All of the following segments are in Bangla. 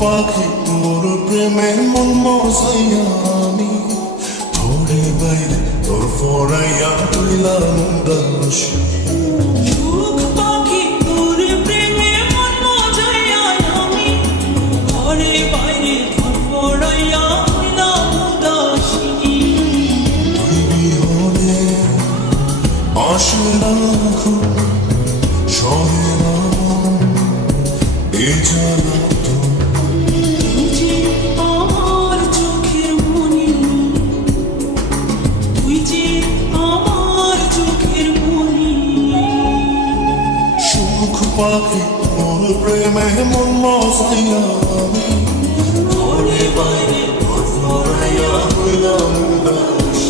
পাখি তোর প্রেমে মন মজাইয়া আমি ঘরে বাইরে তোর ফরাইয়া তুইলাম উদাসী সুখ পাখি তোর প্রেমে মন মজাইয়া আমি ঘরে বাইরে তোর ফরাইয়া তুইলাম উদাসী তুই বিহনে আসে না ঘুম সহে না এ জ্বালা তুই যে আমার চোখের মনি তুই যে আমার চোখের মনি সুখ পাখি তোর প্রেমে মন মজাইয়া আমি ঘরে বাইরে তোর ফরাইয়া তুইলাম উদাসী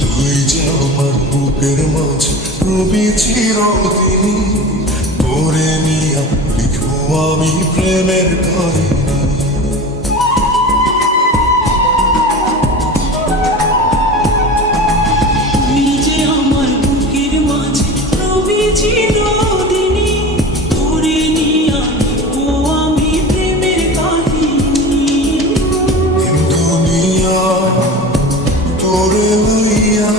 তুই যে আমার বুকের মাঝে রবি চিরদিনই করে নিয়া লিখবো আমি প্রেমের কাহিনী তুই যে আমার বুকের মাঝে রবি চিরদিনই করে নিয়া লিখবো আমি প্রেমের কাহিনী দুনিয়া তোরে লইয়া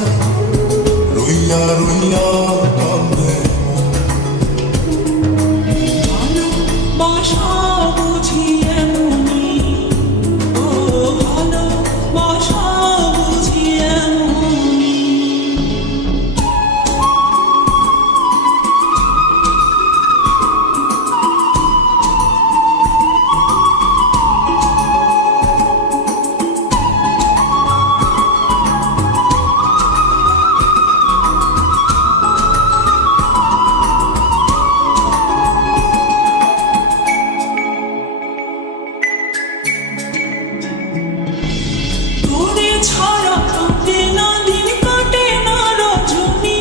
রইয়া রইয়া কান্দে ভালোবাসা বুঝি এমনই ও ভালোবাসা বুঝি এমনই তোরে ছাড়া কাটে না দিন কাটে না রজনী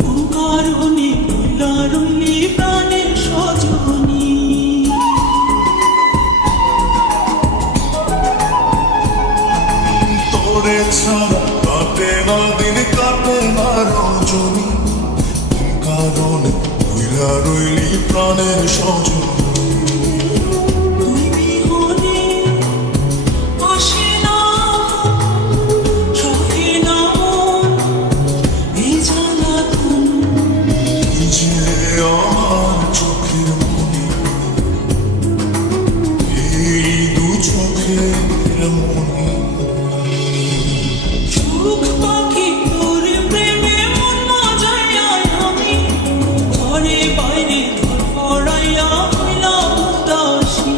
কোন কারণে ভুলা রইলি প্রাণের সজনী তোরে ছাড়া কাটে না দিন কাটে না রজনী কোন কারণে রইলা রইলি প্রাণের সজনী তুই বিহনে আসে না সহে না মন এই জ্বালাতন তুই যে আমার চোখের মনি এই দু চোখের মনি সুখ পাখি তোর প্রেমে মন মজাইয়া আমি ঘরে বাইরে তোর ফরাইয়া হইলাম উদাসী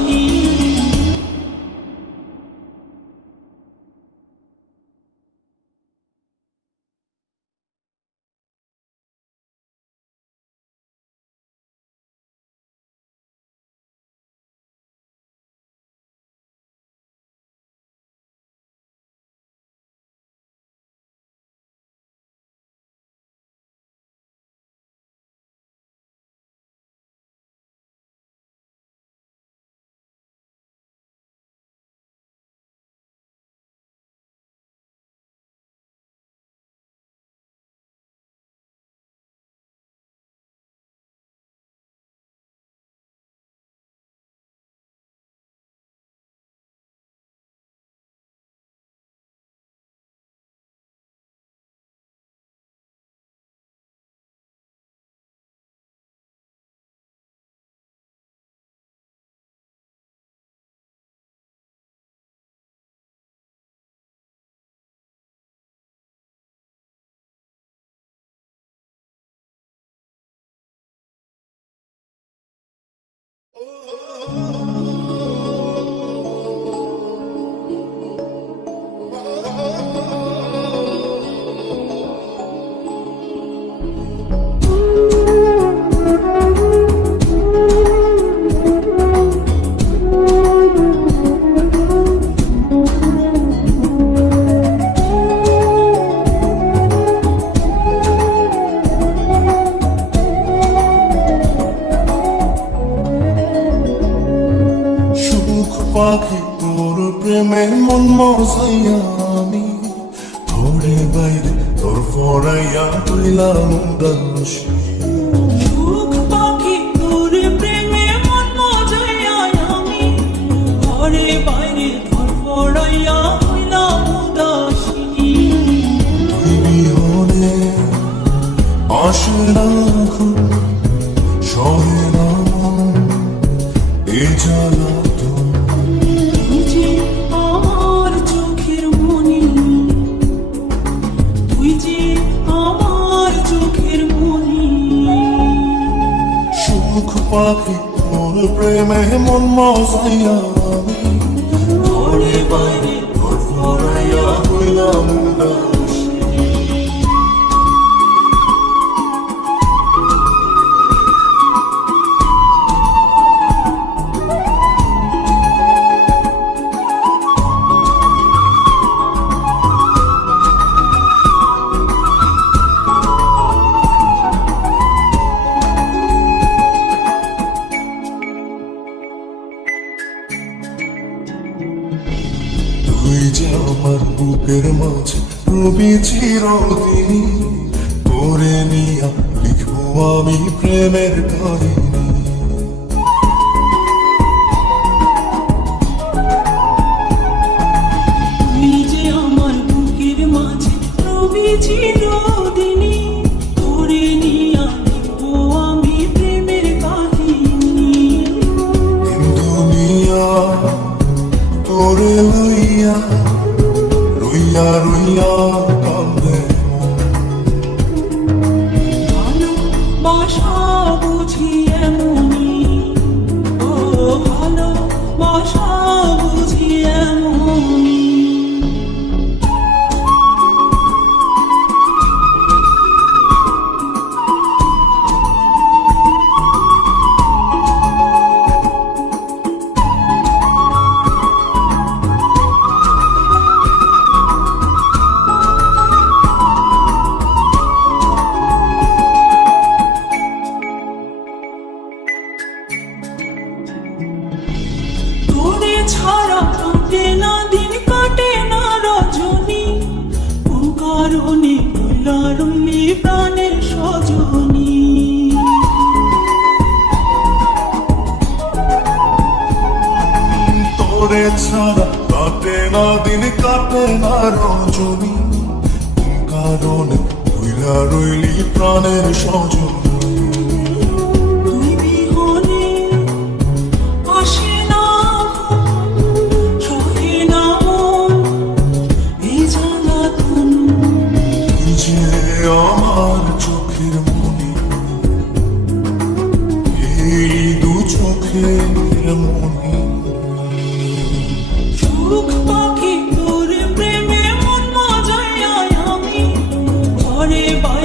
তোর প্রেমে মন মজাইয়া আমি ঘরে বাইরে তোর ফরাইয়া তুইলাম উদাসী সুখ পাখি তোর প্রেমে মন মজাইয়া আমি ঘরে বাইরে ধরফড়াইয়া হইলাম উদাসী তুই বিহনে আসে না ঘুম সহে না মন এ জ্বালাতন তুই যে আমার চোখের মনি তুই যে আমার চোখের মনি সুখ পাখি তোর প্রেমে মন মজাইয়া আমি ঘরে বাইরে তোর ফরাইয়া হইলাম উদাসী তুই যে আমার বুকের মাঝে রবি চিরদিনই করে নিয়া লিখবো আমি প্রেমের কাহিনী তুই যে আমার বুকের মাঝে রবি চিরদিনই তোরে নিয়া লিখবো আমি প্রেমের কাহিনী দুনিয়া তোরে লইয়া রইয়া রইয়া কান্দে ভালোবাসা বুঝি এমনি ও ভালোবাসা বুঝি এমনি তোরে ছাড়া কাটে না দিন কাটে না রজনী কোন কারণে রইলা রইলি প্রাণের সজনী তোরে ছাড়া কাটে না দিন কাটে না রজনী কোন কারণে রইলা রইলি প্রাণের সজনী তুই বিহনে আসে না সহে না মন এই জ্বালাতন তুই যে আমার চোখের মনি এই দু চোখের মনি সুখ পাখি তোর প্রেমে মন মজাইয়া আমি ঘরে বাইরে